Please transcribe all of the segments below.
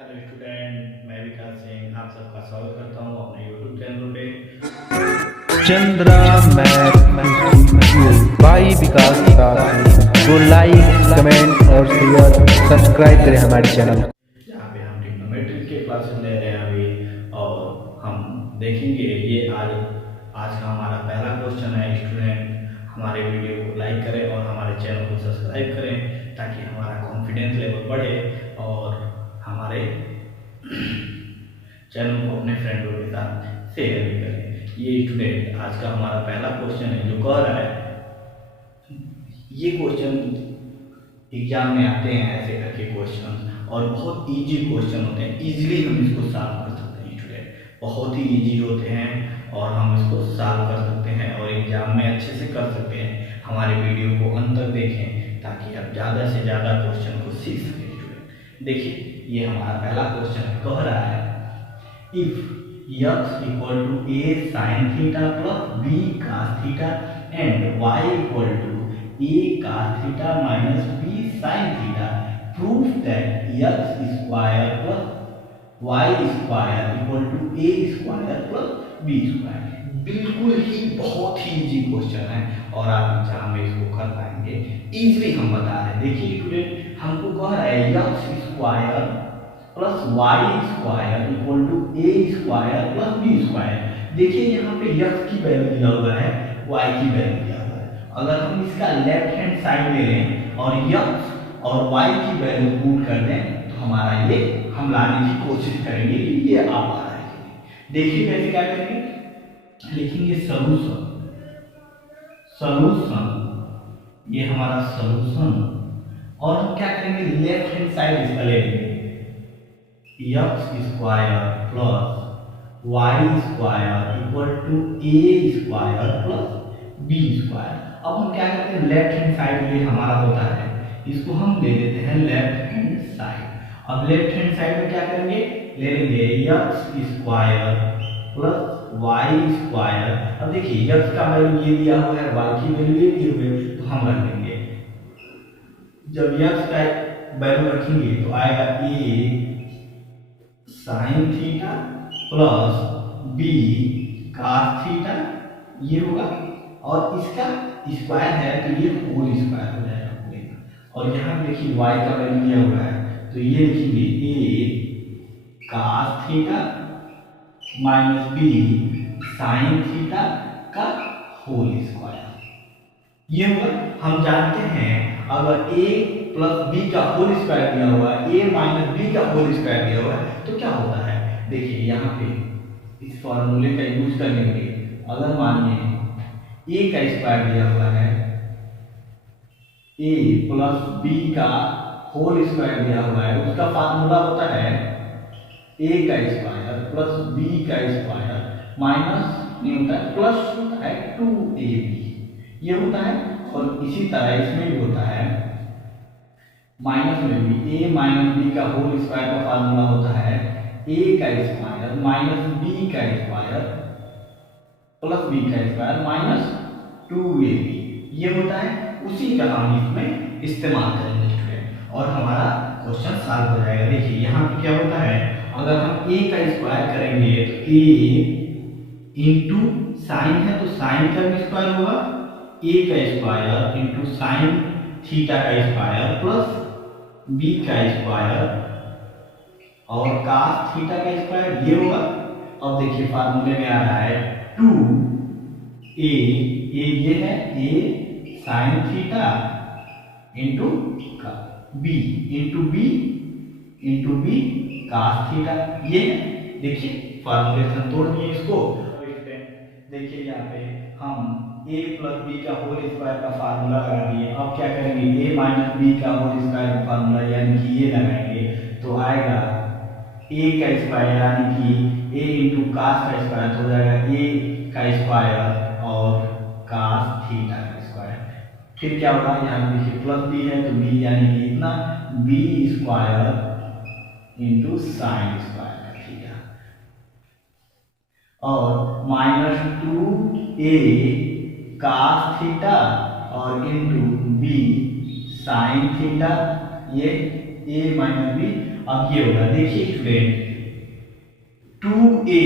Hello student, मैं विकास सिंह आप सबका स्वागत करता हूँ अपने यूट्यूब चैनल पे। चंद्रा मैथ बाई विकास साथी को लाइक कमेंट और शेयर सब्सक्राइब करें हमारे चैनल। जहाँ पे हम ट्रिग्नोमेट्री के क्लासेस ले रहे हैं अभी, और हम देखेंगे ये आज का हमारा पहला क्वेश्चन है। स्टूडेंट हमारे वीडियो को लाइक करें और हमारे चैनल को सब्सक्राइब करें ताकि हमारा कॉन्फिडेंस लेवल बढ़े और हमारे चैनल को अपने फ्रेंडों के साथ शेयर भी करें। ये स्टूडेंट आज का हमारा पहला क्वेश्चन है जो कह रहा है, ये क्वेश्चन एग्जाम में आते हैं ऐसे करके क्वेश्चन, और बहुत इजी क्वेश्चन होते हैं। इजीली हम इसको सॉल्व कर सकते हैं स्टूडेंट, बहुत ही इजी होते हैं और हम इसको सॉल्व कर सकते हैं और एग्जाम में अच्छे से कर सकते हैं। हमारे वीडियो को अंत तक देखें ताकि आप ज़्यादा से ज़्यादा क्वेश्चन को सीख सकें स्टूडेंट। देखिए ये हमारा पहला क्वेश्चन है, कह रहा है if x equal to a sin theta plus b cos theta and y equal to a cos theta minus b sin theta, prove that x square plus y square equal to a square plus b square। बिल्कुल ही बहुत ही easy question है और आप exam में इसको कर पाएंगे। Easily हम बता रहे हैं। देखिए स्टूडेंट, हमको कह रहा है x square plus Y square equal to A square plus B square. देखिए यहाँ पे x की वैल्यू दिया हुआ है, y की वैल्यू दिया हुआ है। अगर हम इसका लेफ्ट हैंड साइड ले लें और x और y की वैल्यू पुट कर दें तो हमारा ये हम लाने की कोशिश करेंगे कि ये आ पा रहा है। देखिए कैसे क्या करेंगे, लिखेंगे सॉल्यूशन। सॉल्यूशन ये हमारा सॉल्यूशन, और हम क्या करेंगे लेफ्ट हैंड साइड इसका ले लेंगे x square plus Y square equal to A square plus B square. अब हम क्या करते हैं, लेफ्ट हैंड साइड ये हमारा होता है, इसको हम ले लेते हैं लेफ्ट हैंड साइड। अब लेफ्ट हैंड साइड में क्या करेंगे, ले लेंगे x square plus Y square. अब देखिए x का वैल्यू ये दिया हुआ है, y की वैल्यू ये दी हुई है, तो हम रख देंगे। जब x का वैल्यू रखेंगे तो आएगा a sine theta plus B cos theta, ये होगा, और इसका स्क्वायर है तो ये होल स्क्वायर हो जाएगा पूरे का। और यहाँ पे देखिए y का वैल्यू दिया हुआ है तो ये लिखेंगे a cos theta minus B sine theta का होल स्क्वायर, ये होगा। हम जानते हैं अगर a प्लस बी का होल स्क्वायर दिया हुआ है, a माइनस बी का होल स्क्वायर दिया हुआ है तो क्या होता है। देखिए यहाँ पे इस फॉर्मूले का यूज कर लेंगे। अगर मानिए a का स्क्वायर दिया हुआ है, a प्लस बी का होल स्क्वायर दिया हुआ है, उसका फार्मूला होता है a का स्क्वायर प्लस b का स्क्वायर माइनस नहीं होता है, प्लस होता है 2ab, ये होता है। और इसी तरह इसमें भी होता है, माइनस में भी a माइनस बी का होल स्क्वायर का फार्मूला होता है a का स्क्वायर माइनस बी का स्क्वायर प्लस बी का स्क्वायर माइनस 2ab, ये होता है। उसी का हम इसमें इस्तेमाल करेंगे स्टूडेंट और हमारा क्वेश्चन सॉल्व हो जाएगा। देखिए यहाँ पे क्या होता है, अगर हम a का स्क्वायर करेंगे तो a इंटू साइन है तो साइन का भी स्क्वायर होगा, a का स्क्वायर इंटू साइन थीटा का स्क्वायर प्लस b का स्क्वायर और cos थीटा का स्क्वायर, ये होगा। अब देखिए फार्मूले में आ रहा है 2a, ये है a sine theta into b into b cos theta, ये देखिए फार्मूले से तोड़ दिए इसको। देखिए यहाँ पे हम a प्लस बी का होल स्क्वायर का फार्मूला लगा दिए। अब क्या करेंगे, a माइनस बी का होल स्क्वायर का फार्मूला यानी कि ये लगाएंगे तो आएगा a का स्क्वायर यानी कि a इंटू कास का स्क्वायर हो जाएगा a का स्क्वायर और कास थीटा का स्क्वायर। फिर क्या होगा, यहाँ देखिए प्लस b है तो b यानी कि इतना b square into sine square का थीटा और माइनस 2a cos थीटा और इंटू b साइन थीटा, ये a माइनस बी। अब ये होगा, देखिए student 2a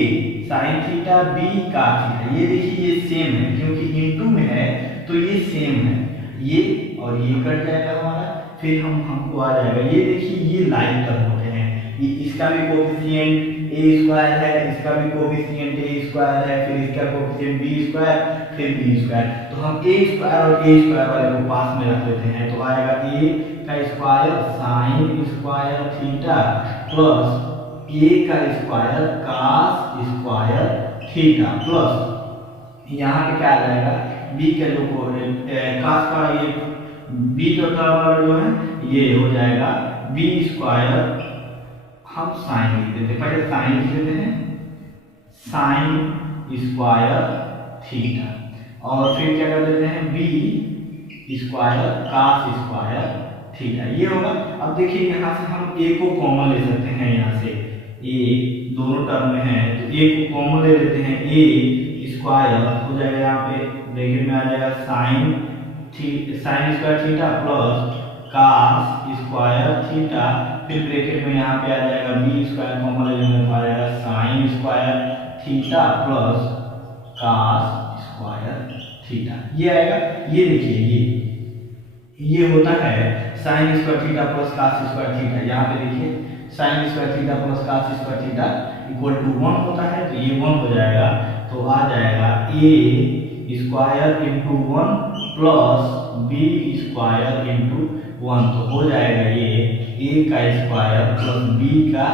sine theta b का थीटा, ये देखिए ये सेम है क्योंकि इनटू में है तो ये सेम है, ये और ये कट जाएगा हमारा, फिर हमको आ जाएगा, ये देखिए ये लाइन टर्म होते हैं, इसका भी कोएफिशिएंट a स्क्वायर है, इसका भी कोएफिशिएंट a स्क्वायर है, फिर इसका कोएफिशिएंट b स्क्वायर, फिर b स्क्वायर, तो हम a स्क्वायर और a स्क्वायर वाले को पास में रख लेते हैं, तो आएगा a का square sine square theta plus a का square cos square theta plus यहाँ पे क्या आ जाएगा b के जो कास का ये b जो टर्म जो है ये हो जाएगा b स्क्वायर, हम साइन लिख देते हैं, पहले साइन लिख देते हैं साइन स्क्वायर थीटा और फिर क्या कर देते हैं b square cos square theta, ये होगा। अब देखिए यहाँ से हम a को कॉमन ले सकते हैं, यहाँ से a दोनों टर्म में है तो a को कॉमन ले लेते हैं, a स्क्वायर हो जाएगा यहाँ पे ब्रैकेट में आ जाएगा sine square theta plus cos square theta, फिर ब्रैकेट में यहाँ पे आ जाएगा b स्क्वायर कॉमन ले लेंगे तो आ जाएगा sine square theta plus cos square theta, ये आएगा। ये देखिए ये होता है sine square theta plus cos square theta, यहाँ पे देखिए sine square theta plus cos square theta equal to 1 होता है, तो ये 1 हो जाएगा, तो आ जाएगा a square into 1 plus b square into 1, तो हो जाएगा ये a का स्क्वायर प्लस b का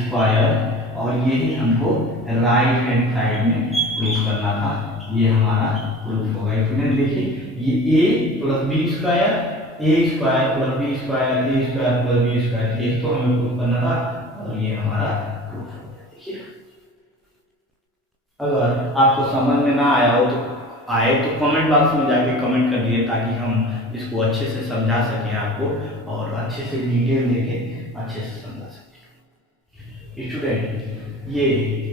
स्क्वायर, और यही हमको राइट हैंड साइड में प्रूफ करना था, ये हमारा प्रूफ होगा। स्टूडेंट देखिए ये a plus b square, a square plus b square, a square plus b square, ये तो हमें प्रूफ करना था और ये हमारा प्रूफ हो गया। देखिए अगर आपको समझ में ना आया हो तो कमेंट बॉक्स में जाके कमेंट कर दिए ताकि हम इसको अच्छे से समझा सकें आपको, और अच्छे से डिटेल देके अच्छे से समझा सकें। स्टूडेंट ये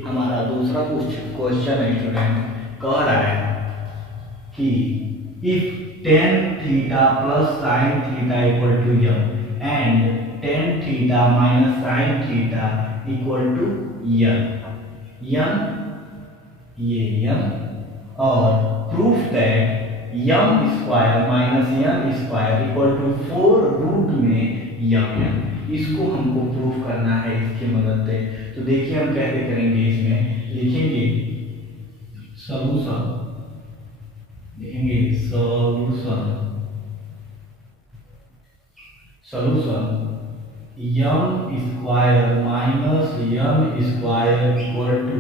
हमारा दूसरा क्वेश्चन है, स्टूडेंट कह रहा है कि if tan theta plus sine theta equal to m and tan theta minus sine theta equal to n, ये m, और proof that m square minus n square equal to 4 root में m, इसको हमको proof करना है इसकी मदद से। तो देखिए हम कैसे करेंगे, इसमें लिखेंगे सॉल्यूशन, लिखेंगे solution m square minus n square equal to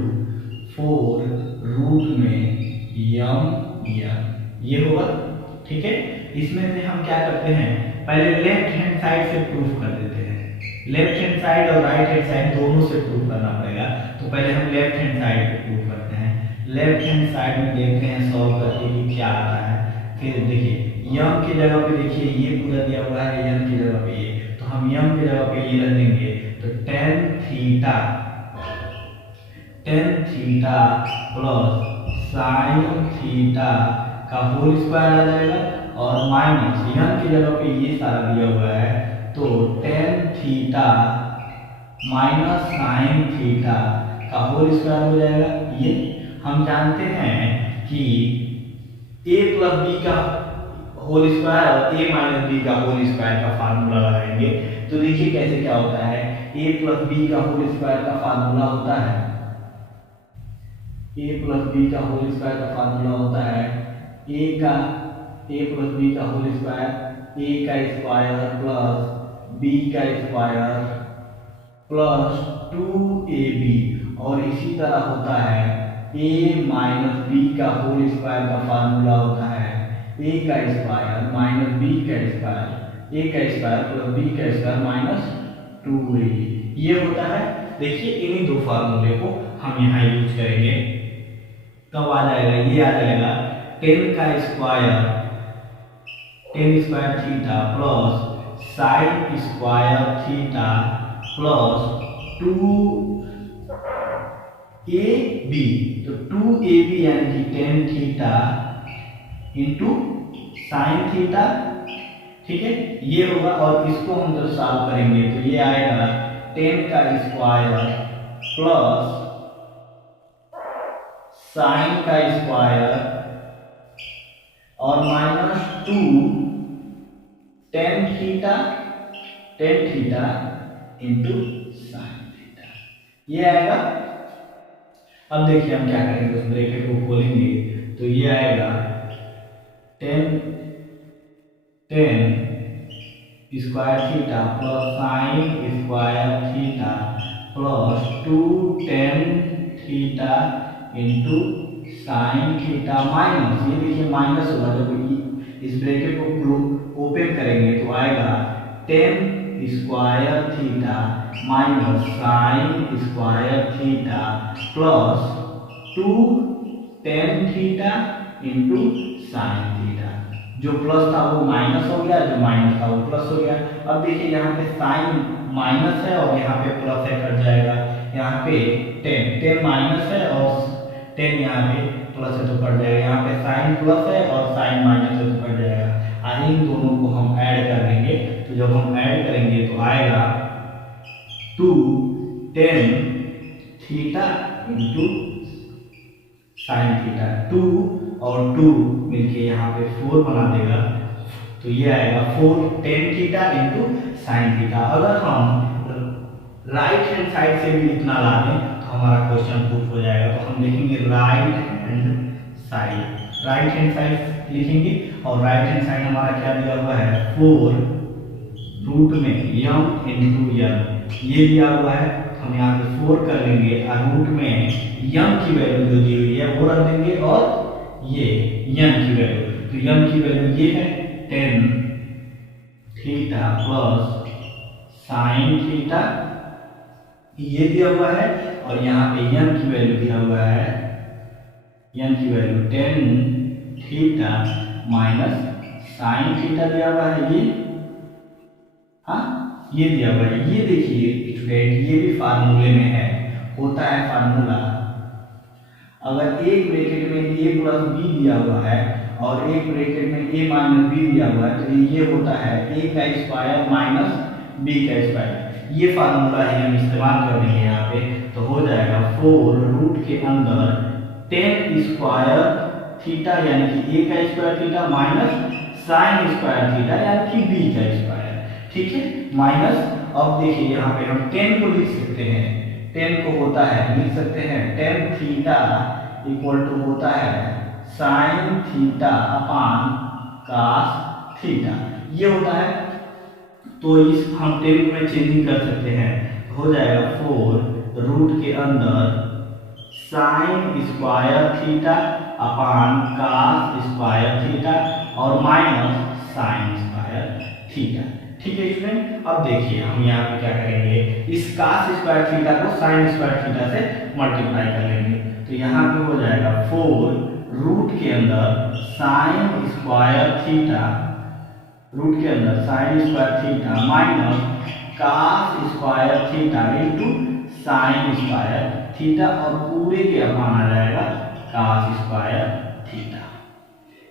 4 root में m, ये होगा। ठीक है, इसमें से हम क्या करते हैं, पहले लेफ्ट हैंड साइड से प्रूफ कर देते हैं, लेफ्ट हैंड साइड और राइट हैंड साइड दोनों से प्रूफ करना पड़ेगा, तो पहले हम लेफ्ट हैंड साइड पे प्रूफ करते हैं। लेफ्ट हैंड साइड में देखते हैं सॉल्व करके कि क्या आता है, फिर देखिए यम की जगह पे देखिए ये पूरा दिया हुआ है, यम की जगह पे ये, तो हम यम की जगह पे ये रख देंगे, तो tan theta plus sine theta का होल स्क्वायर आ जाएगा, और माइनस यम की जगह पे ये सारा दिया हुआ है, तो tan theta minus sine theta का होल स्क्वायर हो जाएगा। ये हम जानते हैं कि a प्लस बी का होल स्क्वायर और a माइनस बी का होल स्क्वायर का फार्मूला लगाएंगे, तो देखिए कैसे क्या होता है, a प्लस बी का होल स्क्वायर का फार्मूला होता है, a प्लस बी का होल स्क्वायर का फार्मूला होता है a प्लस बी का होल स्क्वायर, a का स्क्वायर प्लस b का स्क्वायर प्लस 2ab, और इसी तरह होता है a माइनस बी का होल स्क्वायर का फार्मूला होता है a का स्क्वायर माइनस b का स्क्वायर, a का स्क्वायर प्लस b का स्क्वायर माइनस 2ab, ये होता है। देखिए इन्हीं दो फार्मूले को हम यहाँ यूज करेंगे, तब आ जाएगा, ये आ जाएगा tan square theta plus sine square theta plus 2ab, तो 2ab यानी कि tan theta into sine theta. ठीक है, ये होगा, और इसको हम जब सॉल्व करेंगे तो ये आएगा 10 का स्क्वायर प्लस साइन का स्क्वायर और minus 2 tan theta into sine theta, ये आएगा। अब देखिए हम क्या करेंगे, उस ब्रैकेट को खोलेंगे तो ये आएगा 10 square theta plus sine square theta plus 2 tan theta into sine theta minus, ये देखिए माइनस होगा, जब इस ब्रैकेट को ओपन करेंगे तो आएगा 10 square theta minus sine square theta plus 2 tan theta into sine theta. जो प्लस था वो माइनस हो गया, जो माइनस था वो प्लस हो गया। अब देखिए यहाँ पे साइन माइनस है और यहाँ पे प्लस है, कट जाएगा। यहाँ पे 10 माइनस है और 10 यहाँ पे प्लस है तो कट जाएगा। यहाँ पे साइन प्लस है और साइन माइनस है तो कट जाएगा। इन दोनों को हम ऐड कर देंगे, तो जब हम ऐड करेंगे तो आएगा 2 tan theta into sine theta. 2 और 2 मिलके यहाँ पे 4 बना देगा, तो ये आएगा 4 tan theta into sine theta. अगर हम राइट हैंड साइड से भी इतना ला दें तो हमारा क्वेश्चन प्रूफ हो जाएगा। तो हम लिखेंगे राइट हैंड साइड लिखेंगे, और राइट हैंड साइड हमारा क्या दिया हुआ है, 4 रूट में m इंटू n, ये दिया हुआ है। हम यहाँ पे 4 कर लेंगे और रूट में m की वैल्यू जो दी हुई है वो रख देंगे, और ये n की वैल्यू, तो m की वैल्यू ये है 10 थीटा प्लस साइन थीटा, ये दिया हुआ है। और यहाँ पे n की वैल्यू दिया हुआ है, n की value 10 theta minus sine theta दिया हुआ है, ये दिया हुआ है। ये देखिए स्टूडेंट, ये भी फार्मूले में है, होता है फार्मूला। अगर एक ब्रैकेट में a प्लस b दिया हुआ है और एक ब्रैकेट में a माइनस b दिया हुआ है, तो ये होता है a का स्क्वायर माइनस b का स्क्वायर। ये फार्मूला है, हम इस्तेमाल कर देंगे यहाँ पे, तो हो जाएगा 4 रूट के अंदर 10 स्क्वायर थीटा यानी कि a का square theta minus sine square theta यानी कि b का स्क्वायर, ठीक है, माइनस। अब देखिए यहाँ पे हम 10 को लिख सकते हैं, 10 को होता है, लिख सकते हैं 10 थीटा इक्वल टू होता है sine theta upon cos theta, ये होता है। तो इस हम 10 में चेंजिंग कर सकते हैं, हो जाएगा 4 रूट के अंदर sine square theta upon cos square theta और माइनस साइन स्क्वायर थीटा, ठीक है स्टूडेंट। अब देखिए हम यहाँ पे क्या करेंगे, इस कास स्क्वायर थीटा को साइन स्क्वायर थीटा से मल्टीप्लाई कर लेंगे, तो यहाँ पे हो जाएगा 4 रूट के अंदर साइन स्क्वायर थीटा, रूट के अंदर sine square theta minus cos square theta into sine square theta, और पूरे के अपान आ जाएगा कास स्क्वायर थीटा।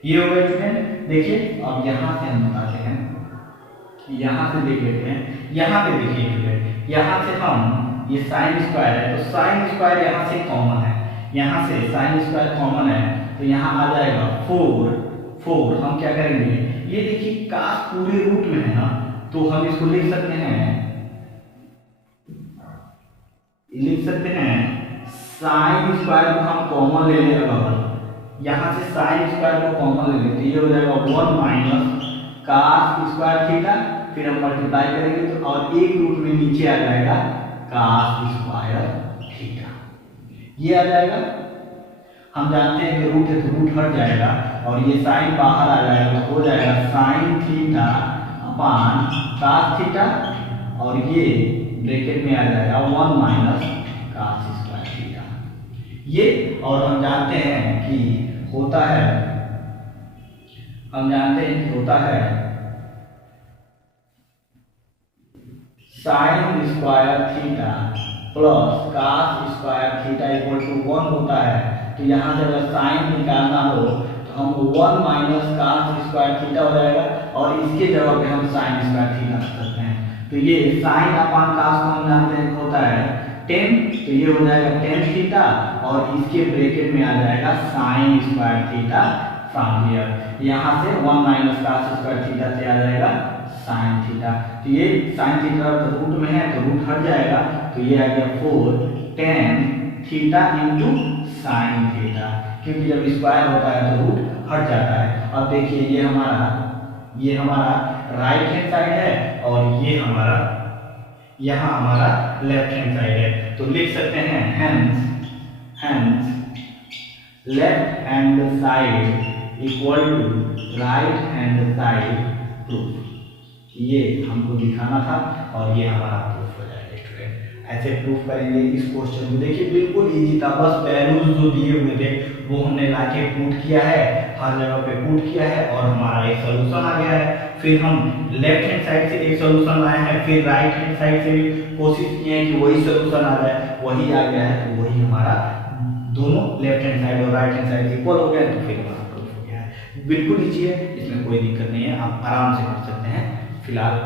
ये होगा स्टूडेंट। देखिए अब यहाँ से हम बताते हैं, यहाँ से देख लेते हैं, यहाँ पे देखिए स्टूडेंट, यहाँ से हम ये साइन स्क्वायर है, तो साइन स्क्वायर यहाँ से कॉमन है, यहाँ से साइन स्क्वायर कॉमन है, तो यहाँ आ जाएगा 4। हम क्या करेंगे, ये देखिए कास पूरे रूट में है ना, तो हम इसको लिख सकते हैं साइन स्क्वायर को हम कॉमन ले लेंगे, अगर यहाँ से साइन स्क्वायर को कॉमन ले लेते, ये हो जाएगा 1 माइनस कास स्क्वायर थीटा, फिर हम मल्टीप्लाई करेंगे तो और एक रूट में नीचे आ जाएगा कास स्क्वायर थीटा, ये आ जाएगा। हम जानते हैं कि रूट है तो रूट हट जाएगा और ये साइन बाहर आ जाएगा, तो हो जाएगा sine theta upon cos theta, और ये ब्रैकेट में आ जाएगा 1 माइनस कास स्क्वायर थीटा, ये। और हम जानते हैं कि होता है, sine square theta plus cos square theta equal to 1 होता है। तो यहाँ से अगर साइन निकालना हो तो हम 1 माइनस कास स्क्वायर थीटा हो जाएगा, और इसके जगह पे हम साइन स्क्वायर थीटा रख सकते हैं। तो ये साइन अपान कास को हम जानते हैं होता है 10, तो ये हो जाएगा 10 थीटा और इसके ब्रैकेट में आ जाएगा sine square theta from here. यहाँ से 1 माइनस कास स्क्वायर थीटा से आ जाएगा साइन थीटा। तो ये साइन थीटा रूट में है तो रूट हट जाएगा, तो ये आ गया 4 10 थीटा इंटू साइन थीटा, क्योंकि जब स्क्वायर होता है तो रूट हट जाता है। अब देखिए ये हमारा राइट हैंड साइड है और ये हमारा यहाँ हमारा लेफ्ट हैंड साइड है, तो लिख सकते हैं hence left hand side equal to right hand side proof. ये हमको दिखाना था और ये हमारा प्रूफ हो जाएगा स्टूडेंट। ऐसे प्रूफ करेंगे इस क्वेश्चन को। देखिए बिल्कुल इजी था, बस वैल्यूज जो दिए हुए थे वो हमने लाके पुट किया है, हर जगह पे पुट किया है और हमारा एक सोल्यूशन आ गया है। फिर हम लेफ्ट हैंड साइड से एक सोल्यूशन लाए हैं, फिर राइट हैंड साइड से भी कोशिश किए हैं कि वही सोल्यूशन आ जाए, वही आ गया है। तो वही हमारा दोनों लेफ्ट हैंड साइड और राइट हैंड साइड इक्वल हो गया, तो फिर हमारा प्रूफ हो गया है। बिल्कुल ईजी है, इसमें कोई दिक्कत नहीं है, आप आराम से कर सकते हैं। फिलहाल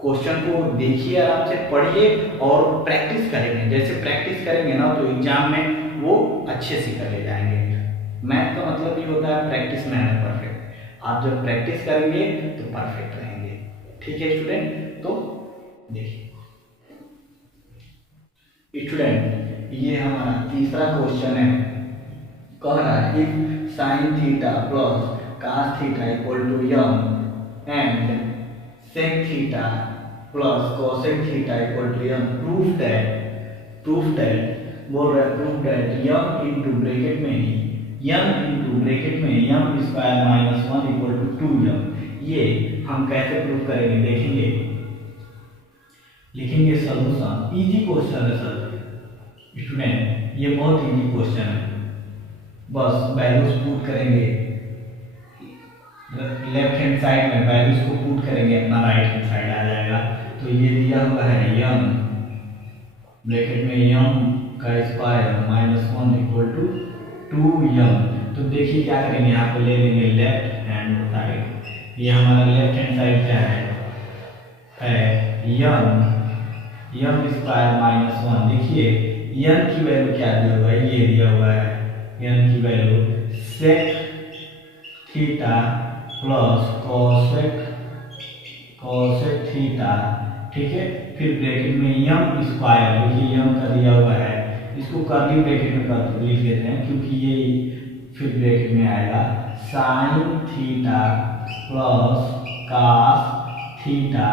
क्वेश्चन को देखिए, आराम से पढ़िए और प्रैक्टिस करेंगे। जैसे प्रैक्टिस करेंगे ना तो एग्जाम में वो अच्छे से कर ले जाएंगे। मैथ का मतलब ये होता है प्रैक्टिस में है परफेक्ट। आप जब प्रैक्टिस करेंगे तो परफेक्ट रहेंगे। ठीक है स्टूडेंट, तो देखिए स्टूडेंट ये हमारा तीसरा क्वेश्चन है। कह रहा है if sine theta plus cos theta equal to m and sec theta plus cosec theta equal to m, proof that बोल रहा है proof that m into bracket में m square minus 1 equal to 2m। ये हम कैसे proof करेंगे देखेंगे, लिखेंगे सॉल्यूशन। इजी क्वेश्चन है सर स्टूडेंट, ये बहुत इजी क्वेश्चन है। बस वैल्यूज पुट करेंगे, लेफ्ट हैंड साइड में वैल्यूज को पुट करेंगे, अपना राइट हैंड साइड आ जाएगा। तो ये दिया हुआ है m ब्रैकेट में m का square minus 1 equal to 2m। तो देखिए क्या करेंगे, यहाँ पे ले लेंगे लेफ्ट हैंड साइड। ये हमारा लेफ्ट हैंड साइड क्या है m स्क्वायर माइनस 1। देखिए n की वैल्यू क्या दिया हुआ है, ये दिया हुआ है n की value sec theta plus cosec theta. ठीक है, फिर ब्रैकेट में m स्क्वायर, देखिए m का दिया हुआ है, इसको कर्ली ब्रैकेट में कर लिख लेते हैं क्योंकि ये फिर ब्रैकेट में आएगा sine theta plus cos theta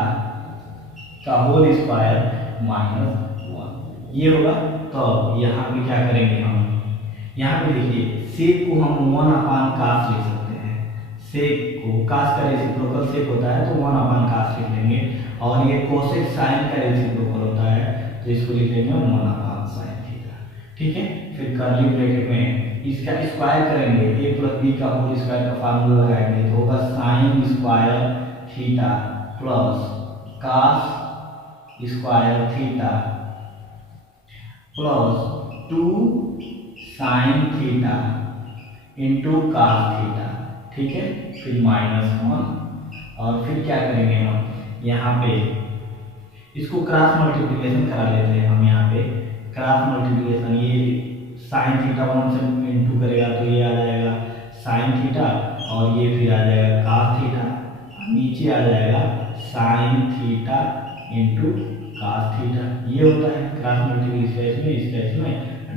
का होल स्क्वायर माइनस 1, ये होगा। तो यहाँ पे क्या करेंगे हम, यहाँ पे देखिए सेक को हम 1 अपान कास लिख सकते हैं। सेक को कास का रेसिप्रोकल सेक होता है तो 1 अपान कास लिख लेंगे, और ये कोसेक साइन का रेसिप्रोकल होता है तो इसको लिख लेंगे 1 अपान साइन थीटा। ठीक है, फिर कर्ली ब्रैकेट में इसका स्क्वायर करेंगे, a प्लस बी का होल स्क्वायर का फार्मूला लगाएंगे तो होगा sine square theta plus cos square theta plus 2 sine theta into cos theta. ठीक है, फिर माइनस 1, और फिर क्या करेंगे हम, यहाँ पे इसको क्रॉस मल्टीप्लिकेशन करा लेते हैं हम। यहाँ पे क्रॉस मल्टीप्लिकेशन, ये साइन थीटा 1 से इंटू करेगा तो ये आ जाएगा साइन थीटा, और ये फिर आ जाएगा कास थीटा, नीचे आ जाएगा sine theta into cos theta. ये होता है क्रॉस मल्टीप्लिकेशन में, इस केस में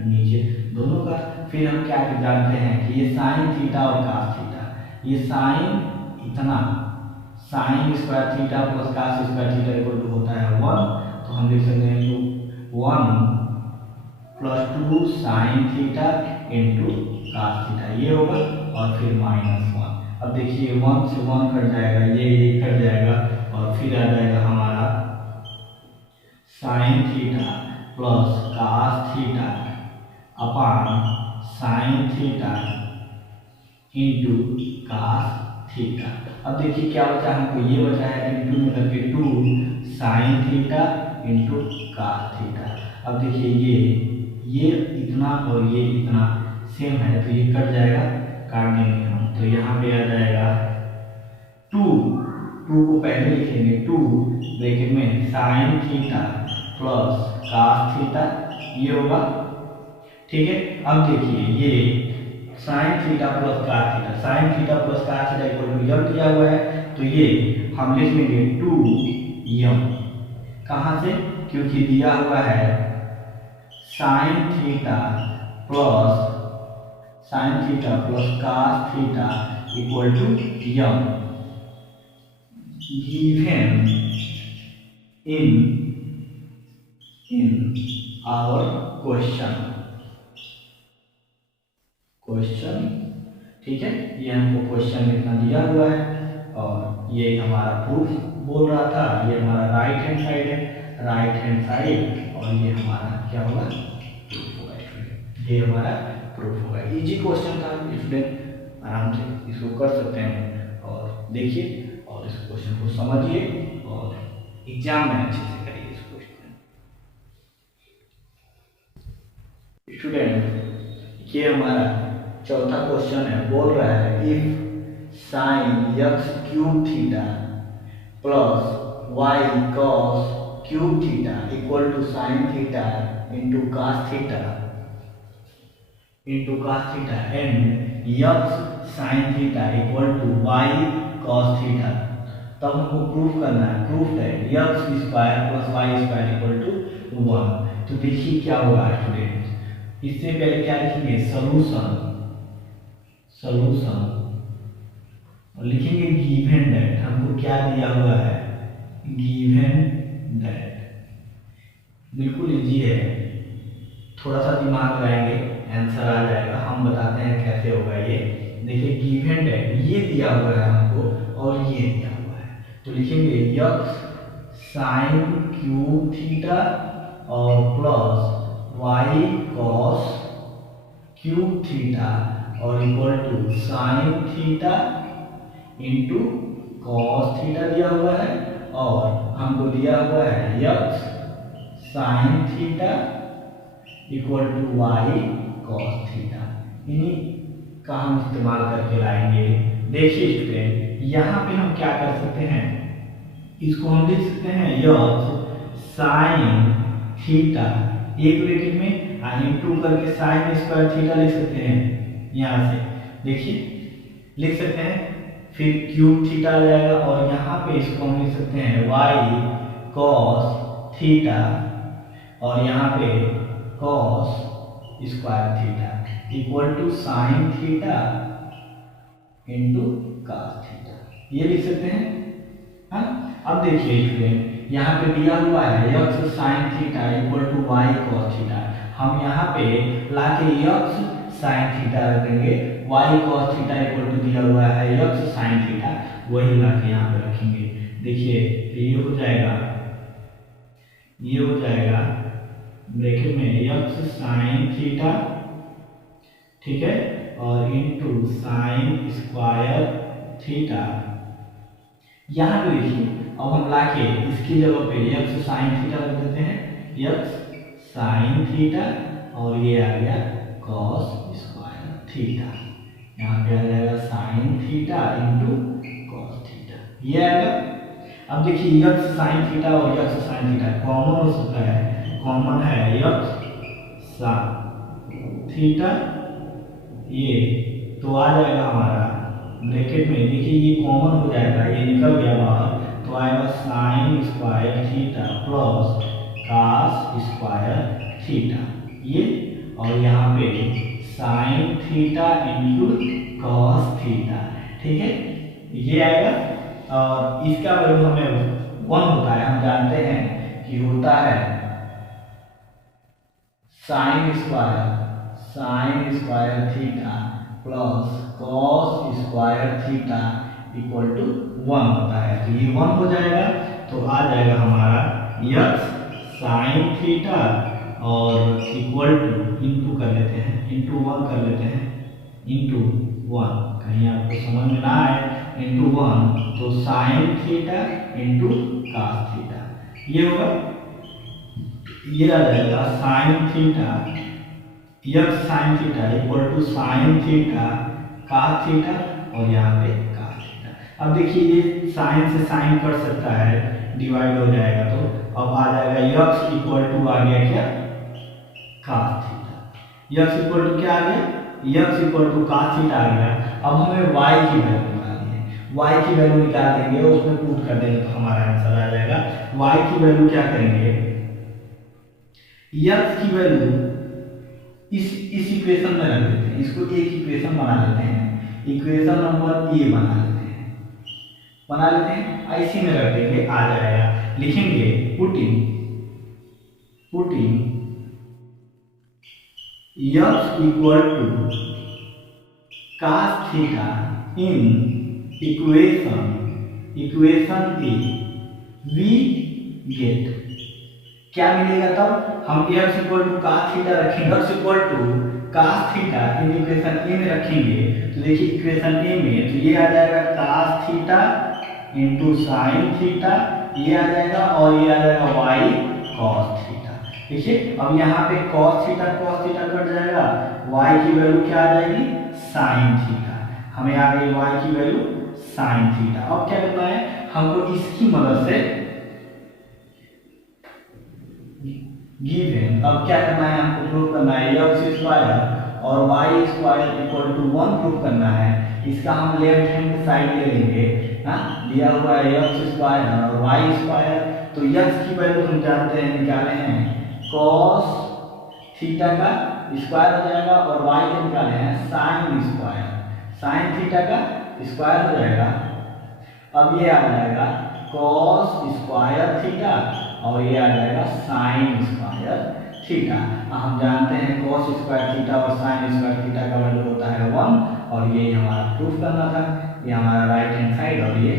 नीचे दोनों का। फिर हम क्या जानते हैं कि ये साइन थीटा और कास थीटा, ये साइन इतना sine square theta plus cos square theta equal to होता है 1, तो हम लिख सकते हैं तो 1 plus 2 sine theta into cos theta, ये होगा, और फिर माइनस 1। अब देखिए 1 से 1 कट जाएगा, ये कट जाएगा, और फिर आ जाएगा हमारा sine theta plus cos theta upon sine theta into cos theta. अब देखिए क्या बचा हमको, ये बचा है इंटू में करके 2 sine theta into cos theta. अब देखिए ये इतना और ये इतना सेम है तो ये कट जाएगा, काट देंगे हम, तो यहाँ पे आ जाएगा 2 टू को पहले लिखेंगे, टू ब्रैकेट में sine theta plus cos theta, ये होगा। ठीक है, अब देखिए ये sine theta plus cos theta, sine theta plus cos theta equal to M दिया हुआ है, तो ये हम लिख लेंगे 2m। कहाँ से? क्योंकि दिया हुआ है sine theta plus cos theta equal to M, given in our question. ठीक है, ये हमको क्वेश्चन इतना दिया हुआ है और ये हमारा प्रूफ बोल रहा था। ये हमारा राइट हैंड साइड है, राइट हैंड साइड, और ये हमारा क्या होगा? प्रूफ होगा। ये हमारा प्रूफ होगा। इजी क्वेश्चन था स्टूडेंट, आराम से इसको कर सकते हैं और देखिए और इस क्वेश्चन को समझिए और एग्जाम में अच्छे से करिए इस क्वेश्चन। स्टूडेंट ये हमारा चौथा क्वेश्चन है, बोल रहा है if sine X cube theta plus Y cos cube theta equal to sine theta into cos theta and X sine theta equal to Y cos theta, तब हमको प्रूफ करना है। प्रूफ है x square plus Y square equal to 1। तो देखिए क्या होगा स्टूडेंट, इससे पहले क्या लिखेंगे? सॉल्यूशन और लिखेंगे गिवन दैट। हमको क्या दिया हुआ है? Given that. बिल्कुल इजी है, थोड़ा सा दिमाग लगाएंगे आंसर आ जाएगा। हम बताते हैं कैसे होगा ये। देखिए गिवन दैट ये दिया हुआ है हमको और ये दिया हुआ है, तो लिखेंगे एक्स साइन क्यूब थीटा और plus Y cos cube theta और equal to sine theta into cos theta दिया हुआ है, और हमको दिया हुआ है x sine theta equal to Y cos theta. इन्हीं का हम इस्तेमाल करके लाएंगे। देखिए स्टूडेंट यहाँ पे हम क्या कर सकते हैं, इसको हम लिख सकते हैं एक्स साइन थीटा एक ब्रैकेट में इंटू करके साइन स्क्वायर थीटा लिख सकते हैं। यहाँ से देखिए लिख सकते हैं, फिर क्यूब थीटा आ जाएगा और यहाँ पे इसको हम लिख सकते हैं वाई कॉस थीटा और यहाँ पे cos square theta equal to sine theta into cos theta, ये लिख सकते हैं। हाँ, अब देखिए स्टूडेंट यहाँ पे दिया हुआ है x sine theta equal to Y cos theta, हम यहाँ पे लाके एक्स साइन थीटा रख देंगे, Y cos theta equal to दिया हुआ है एक्स साइन थीटा, वही लाके यहाँ पे रखेंगे। देखिए ये हो जाएगा ब्रैकेट में एक्स साइन थीटा, ठीक है, और इंटू साइन स्क्वायर थीटा। यहाँ पे देखिए अब हम लाके इसकी जगह पे एक्स साइन थीटा रख देते हैं, एक्स साइन थीटा और ये आ गया कॉस स्क्वायर थीटा, यहाँ पे आ जाएगा sine theta into cos theta, ये आएगा। अब देखिए एक्स साइन थीटा और एक्स साइन थीटा कॉमन हो सकता है, कॉमन है एक्स साइन थीटा, ये तो आ जाएगा हमारा ब्रैकेट में। देखिए ये कॉमन हो जाएगा, ये निकल गया बाहर, तो आएगा sine square theta plus cos square theta, ये, और यहाँ पे sine theta into cos theta, ठीक है, ये आएगा। और इसका वैल्यू हमें 1 होता है, हम जानते हैं कि होता है sine square theta plus cos square theta equal to 1 होता है, तो ये 1 हो जाएगा, तो आ जाएगा हमारा एक्स साइन थीटा और इक्वल टू इंटू कर लेते हैं, इंटू 1 कर लेते हैं, इंटू 1, कहीं आपको समझ में ना आए, इंटू 1, तो sine theta into cos theta, ये होगा, ये आ जाएगा sine theta X sine theta equal to sine theta cos theta और यहाँ पे कास थीटा। अब देखिए ये साइन से साइन कट सकता है, डिवाइड हो जाएगा, तो अब आ जाएगा यक्स इक्वल टू आ गया क्या, cos theta. X equal to क्या आ गया, x equal to cos theta आ गया। अब हमें वाई की वैल्यू निकालनी है, वाई की वैल्यू निकाल देंगे, उसमें पुट कर देंगे तो हमारा आंसर आ जाएगा। वाई की वैल्यू क्या करेंगे, यक्स की वैल्यू इस इक्वेशन में रख देते हैं, इसको एक इक्वेशन बना लेते हैं, इक्वेशन नंबर ए बना लेते हैं, ऐसी में रख देंगे, आ जाएगा। लिखेंगे putting x equal to cos theta in equation a, we get क्या मिलेगा, तब हम x equal to cos theta रखेंगे, x equal to cos theta in equation a में रखेंगे, तो देखिए इक्वेशन ए में तो ये आ जाएगा cos theta into sine theta, ये आ जाएगा, और ये आ जाएगा y कॉस थीटा। देखिए अब यहाँ पे कॉस थीटा कट जाएगा, y की वैल्यू क्या आ जाएगी, साइन थीटा, हमें आ गई y की वैल्यू साइन थीटा। अब क्या करना है, हमको इसकी मदद से गिवन, अब क्या करना है, हमको प्रूव करना है x स्क्वायर और y square equal to 1 prove करना है। इसका हम लेफ्ट हैंड साइड ले लेंगे, हाँ दिया हुआ है x स्क्वायर और y स्क्वायर, तो x की वैल्यू हम जानते हैं, निकाले हैं cos थीटा का स्क्वायर हो जाएगा, और y का निकाले हैं साइन थीटा का स्क्वायर हो जाएगा। अब ये आ जाएगा cos स्क्वायर थीटा और ये आ जाएगा साइन स्क्वायर थीटा। हम जानते हैं cos स्क्वायर थीटा और साइन स्क्वायर थीटा का वैल्यू होता है 1, और ये हमारा प्रूफ करना था, ये हमारा राइट हैंड साइड, और ये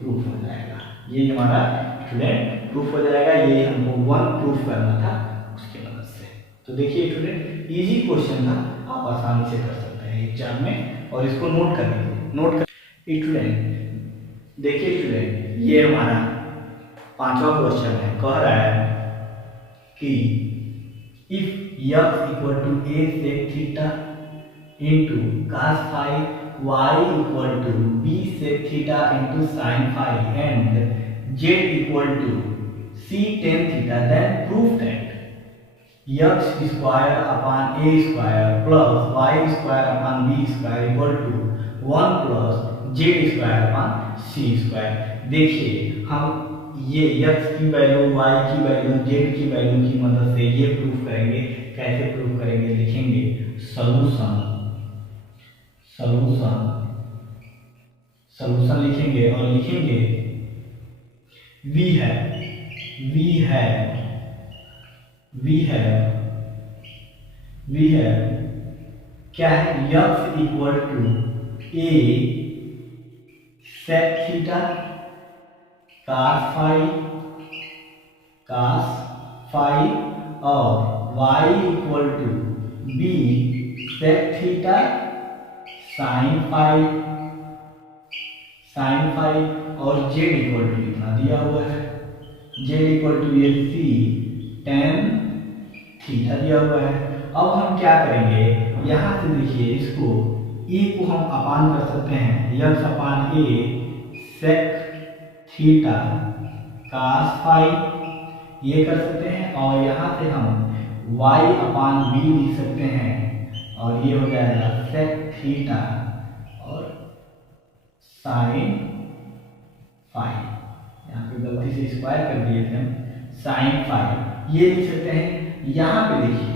प्रूफ हो जाएगा, ये हमारा स्टूडेंट प्रूफ हो जाएगा। ये हमको 1 प्रूफ करना था उसके मदद से। तो देखिए स्टूडेंट इजी क्वेश्चन था, आप आसानी से कर सकते हैं एग्जाम में, और इसको नोट कर लीजिए। स्टूडेंट देखिए स्टूडेंट, ये हमारा 5वां क्वेश्चन है, कह रहा है कि if x equal to a sec theta into cos phi, y equal to b sec theta into sin phi, and z equal to c tan theta, then proof that x square upon a square plus y square upon b square equal to 1 plus z square upon c square. देखिए हम ये x की value, y की value, z की value की मदद से ये प्रूफ करेंगे। कैसे प्रूफ करेंगे, लिखेंगे सॉल्यूशन लिखेंगे, और लिखेंगे वी है क्या है, x equal to a sec theta cos phi और y equal to b sec theta sin phi, और z इक्वल टू इतना दिया हुआ है, z इक्वल टू ये c tan थीटा दिया हुआ है। अब हम क्या करेंगे, यहाँ से देखिए इसको e को हम अपान कर सकते हैं, x upon a sec theta cos phi, ये कर सकते हैं, और यहाँ से हम y अपान b लिख सकते हैं, और ये हो जाएगा sec थीटा और sin फाई, यहाँ पे गलती से स्क्वायर कर दिए थे हम, sin फाई ये लिख सकते हैं। यहाँ पे देखिए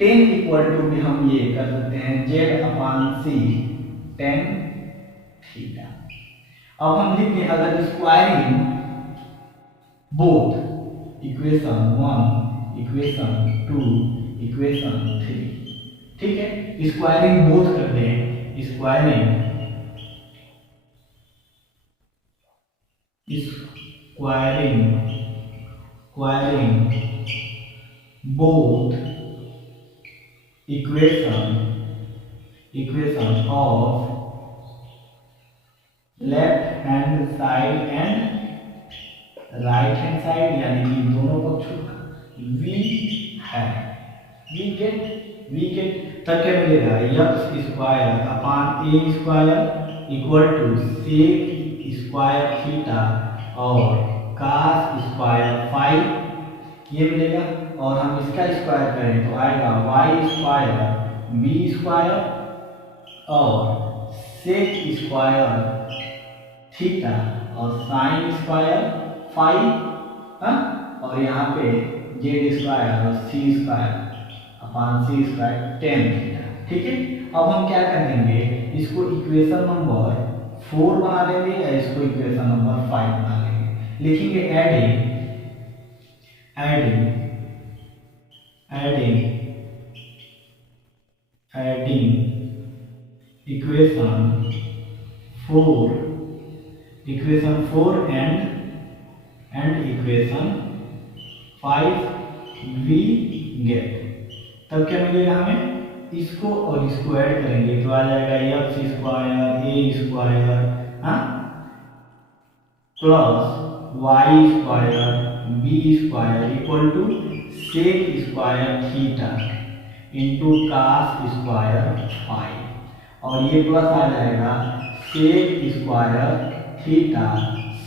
tan इक्वल टू भी हम ये कर सकते हैं z अपान c tan थीटा। अब हम लिखते हैं, अगर squaring both equation 1, equation 2, equation 3, ठीक है, स्क्वायरिंग बोथ कर दें, squaring both equation of left hand side and right hand side, यानी कि दोनों पक्षों का वी गेट तब क्या मिलेगा, x square upon a square equal to sec square theta और कास स्क्वायर फाई, ये मिलेगा। और हम इसका स्क्वायर करें तो आएगा वाई स्क्वायर बी स्क्वायर और सेक स्क्वायर थीटा और साइन स्क्वायर फाई, और यहाँ पे जेड स्क्वायर और सी square upon c square tan theta. ठीक है, अब हम क्या करेंगे, इसको इक्वेशन नंबर 4 बना लेंगे या इसको इक्वेशन नंबर 5 बना लेंगे। लिखेंगे adding equation 4 and equation 5 we get. तब क्या मिलेगा हमें, इसको और इसको ऐड करेंगे तो आ जाएगा X square A square plus Y square B square equal to sec square theta into cos square phi, और ये प्लस आ जाएगा sec square theta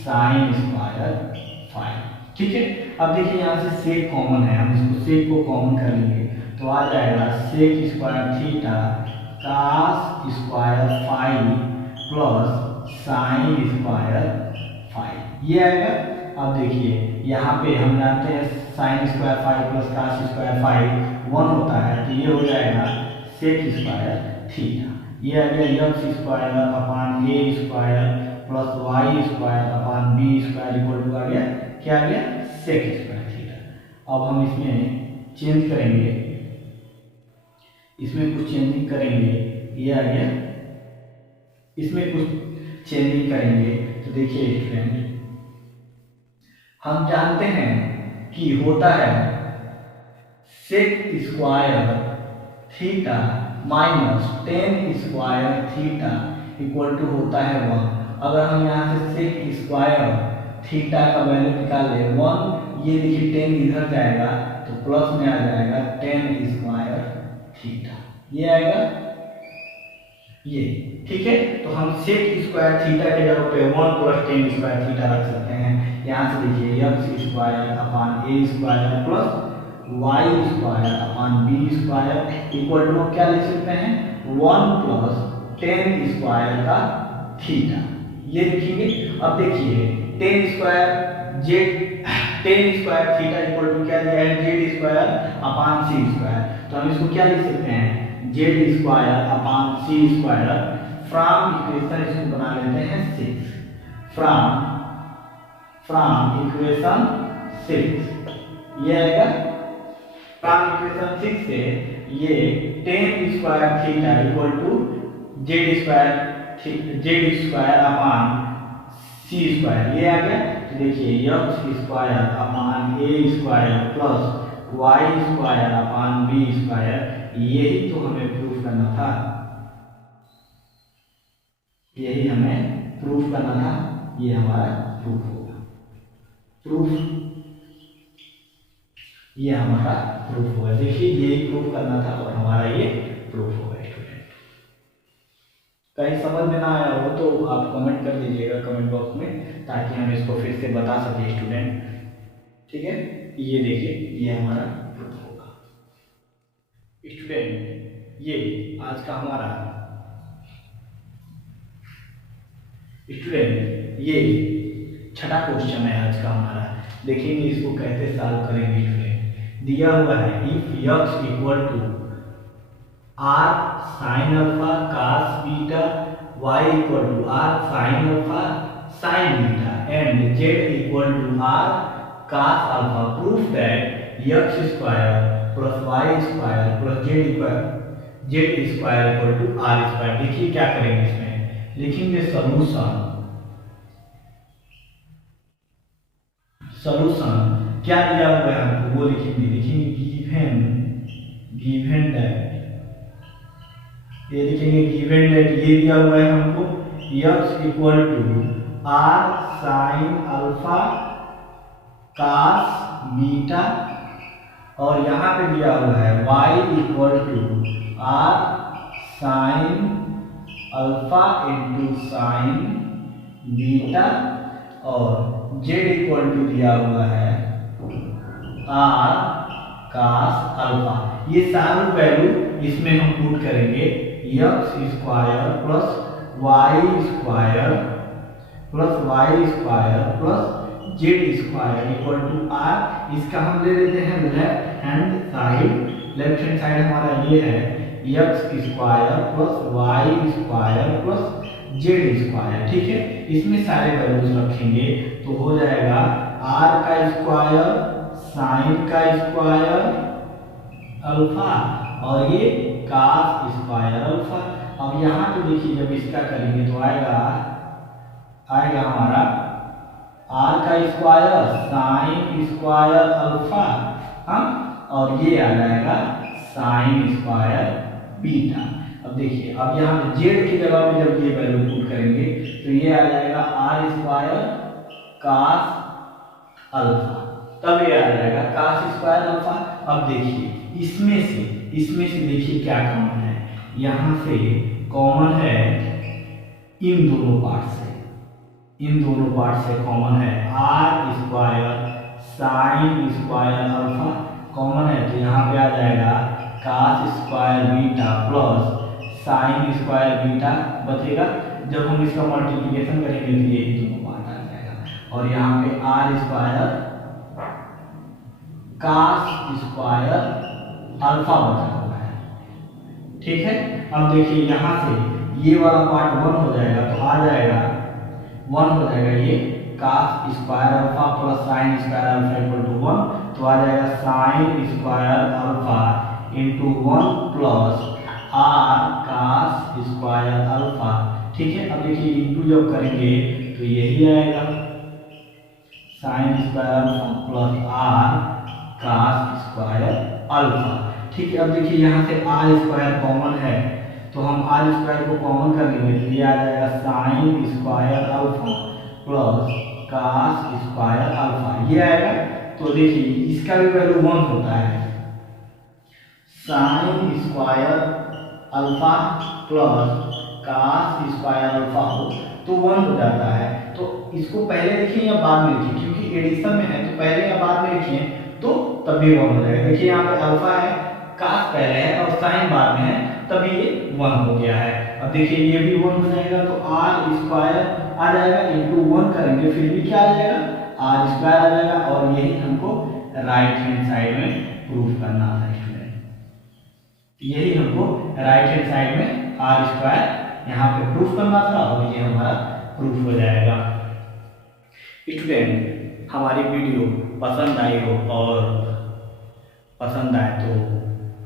sine square phi. ठीक है, अब देखिए यहाँ से सेक कॉमन है, हम इसको सेक को कॉमन कर लेंगे तो आ जाएगा sec square theta cos square phi plus sine square phi, ये आएगा। अब देखिए यहाँ पे हम जानते हैं sine square phi plus cos square phi 1 होता है, तो ये हो जाएगा सेक स्क्वायर थीटा, ये आ गया x square upon a square plus Y square upon b square equal to आ गया क्या आ गया सेक स्क्वायर थीटा। अब हम इसमें चेंज करेंगे, इसमें कुछ चेंजिंग करेंगे, ये आ गया, इसमें कुछ चेंजिंग करेंगे तो देखिए स्टूडेंट, हम जानते हैं कि होता है sec square theta minus ten square theta equal to होता है 1। अगर हम यहाँ से सेक स्क्वायर थीटा का वैल्यू निकाल ले 1, ये देखिए 10 इधर जाएगा तो प्लस में आ जाएगा 10 स्क्वायर थीटा, ये आएगा ये। ठीक है, तो हम सेक स्क्वायर थीटा के जगह पे 1 प्लस 10 स्क्वायर थीटा रख सकते हैं। यहाँ से देखिए x square upon a square plus Y square upon b square equal to क्या लिख सकते हैं 1 प्लस 10 स्क्वायर का थीटा, ये लिखेंगे। अब देखिए 10 स्क्वायर थीटा इक्वल टू क्या दिया है z square upon c square, तो हम इसको क्या लिख सकते हैं z square upon c square from equation, इसको बना लेते हैं 6 फ्रॉम इक्वेशन 6, ये आएगा फ्रॉम इक्वेशन 6 से ये 10 square theta equal to z square upon c square, ये आ गया। तो देखिए x square upon a square plus Y square upon b square, यही तो हमें प्रूफ करना था, यही हमें प्रूफ करना था, ये हमारा प्रूफ होगा, ये हमारा प्रूफ होगा। देखिए ये प्रूफ करना था और हमारा ये प्रूफ होगा। स्टूडेंट कहीं समझ में ना आया हो तो आप कमेंट कर दीजिएगा कमेंट बॉक्स में, ताकि हम इसको फिर से बता सकें स्टूडेंट। ठीक है, ये देखिए ये हमारा प्रूफ होगा। स्टूडेंट ये आज का हमारा ये छठा क्वेश्चन है आज का हमारा, देखेंगे इसको कैसे सॉल्व करेंगे। स्टूडेंट दिया हुआ है if x equal to r sin alpha cos beta y equal to r sin alpha sin beta and z equal to r cos alpha, proof that x square plus y square plus z square equal to r square. देखिए क्या करेंगे, इसमें लिखेंगे solution क्या दिया हुआ है हमको वो लिखेंगे गिवन दैट, ये लिखेंगे गिवन दैट ये दिया हुआ है हमको x equal to r sin alpha cos beta, और यहाँ पे दिया हुआ है y equal to r sin alpha into sine beta और जेड इक्वल टू दिया हुआ है आर कास अल्फा। ये सारे वैल्यू इसमें हम पुट करेंगे x square plus Y square plus z square equal to r. इसका हम ले लेते हैं left hand side. Left hand side हमारा ये है x square plus Y square plus z square. ठीक है, इसमें सारे वैल्यूज रखेंगे तो हो जाएगा आर का स्क्वायर साइन का स्क्वायर अल्फा और ये कास स्क्वायर अल्फा। अब यहाँ पे देखिए जब इसका करेंगे तो आएगा हमारा आर का स्क्वायर साइन स्क्वायर अल्फा, हाँ, और ये आ जाएगा साइन स्क्वायर बीटा। अब देखिए अब यहाँ पे जेड की जगह पे जब ये वैल्यू पुट करेंगे तो ये आ जाएगा आर स्क्वायर कास अल्फा, तब ये आ जाएगा कास स्क्वायर अल्फा। अब देखिए इसमें से देखिए क्या कॉमन है, यहाँ से कॉमन है इन दोनों पार्ट से कॉमन है r square sine square alpha common है, तो यहाँ पे आ जाएगा cos square beta plus sine square beta बचेगा। जब हम इसका मल्टीप्लिकेशन करेंगे तो ये दोनों पार्ट आ जाएगा और यहाँ पे r square cos square alpha बचा हुआ है। ठीक है, अब देखिए यहाँ से ये वाला पार्ट 1 हो जाएगा तो आ जाएगा 1 हो जाएगा ये cos square alpha plus sine square alpha equal to 1, तो आ जाएगा sine square alpha into 1 plus r cos square alpha. ठीक है, अब देखिए इंटू जब करेंगे तो यही आएगा sine square alpha plus r cos square alpha. ठीक है, अब देखिए यहाँ से आर स्क्वायर कॉमन है तो हम आर स्क्वायर को कॉमन कर लेंगे तो ये आ जाएगा sine square alpha plus cos square alpha, ये आएगा। तो देखिए इसका भी वैल्यू 1 होता है, sine square alpha plus cos square alpha हो तो 1 हो जाता है। तो इसको पहले लिखिए या बाद में लिखिए, क्योंकि एडिशन में है तो पहले या बाद में लिखिए तो तब भी 1 हो जाएगा। देखिए यहाँ पे अल्फा है, कास पहले है और साइन बाद में है, तभी ये 1 हो गया है। अब देखिए ये भी 1 हो जाएगा तो आर स्क्वायर आ जाएगा इंटू 1 करेंगे फिर भी क्या आ जाएगा आर स्क्वायर आ जाएगा और यही हमको राइट हैंड साइड में प्रूफ करना था स्टूडेंट। यही हमको राइट हैंड साइड में आर स्क्वायर यहाँ पे प्रूफ करना था और ये हमारा प्रूफ हो जाएगा। स्टूडेंट हमारी वीडियो पसंद आई हो और पसंद आए तो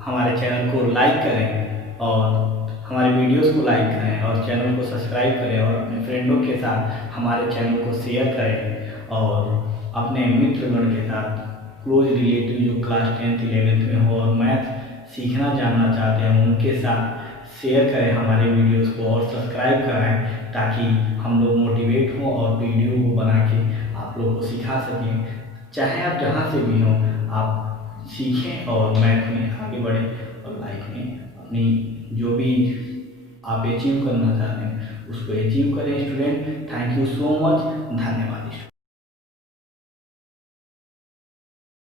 हमारे चैनल को लाइक करें और हमारे वीडियोस को लाइक करें और चैनल को सब्सक्राइब करें और अपने फ्रेंडों के साथ हमारे चैनल को शेयर करें और अपने मित्रगण के साथ क्लोज रिलेटिव जो क्लास 10th 11th में हो और मैथ सीखना जानना चाहते हैं उनके साथ शेयर करें हमारे वीडियोस को और सब्सक्राइब कराएं ताकि हम लोग मोटिवेट हों और वीडियो को बना के आप लोगों को सिखा सकें। चाहे आप जहाँ से भी हों आप सीखें और मैथ में आगे बढ़ें और लाइफ में अपनी जो भी आप अचीव करना चाहते हैं उसको अचीव करें। Student thank you so much, धन्यवाद।